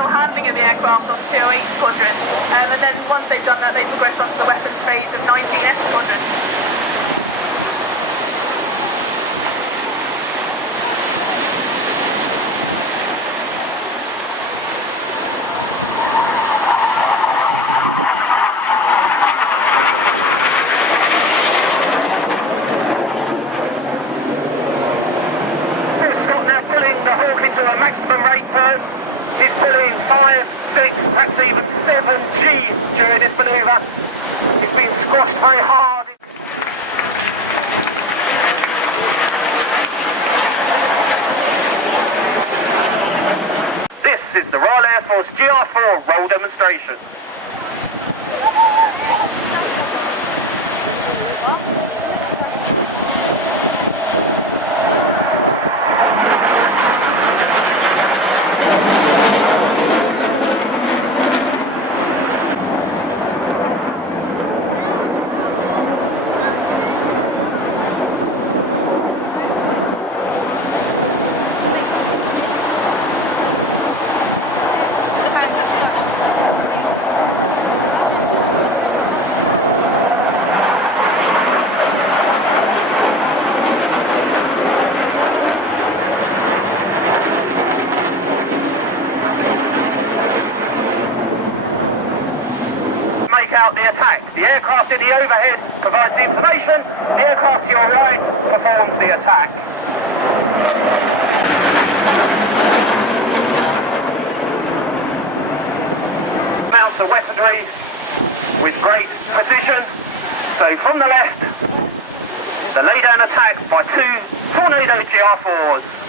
general handling of the aircraft on 208 Squadron, and then once they've done that, they progress on to the weapons phase of 19F Squadron. He's pulling 5, 6, perhaps even 7 G during this manoeuvre. He's been squashed very hard. This is the Royal Air Force GR4 roll demonstration. Out the attack. The aircraft in the overhead provides the information. The aircraft to your right performs the attack. Mounts the weaponry with great precision. So from the left, the lay-down attack by 2 Tornado GR4s.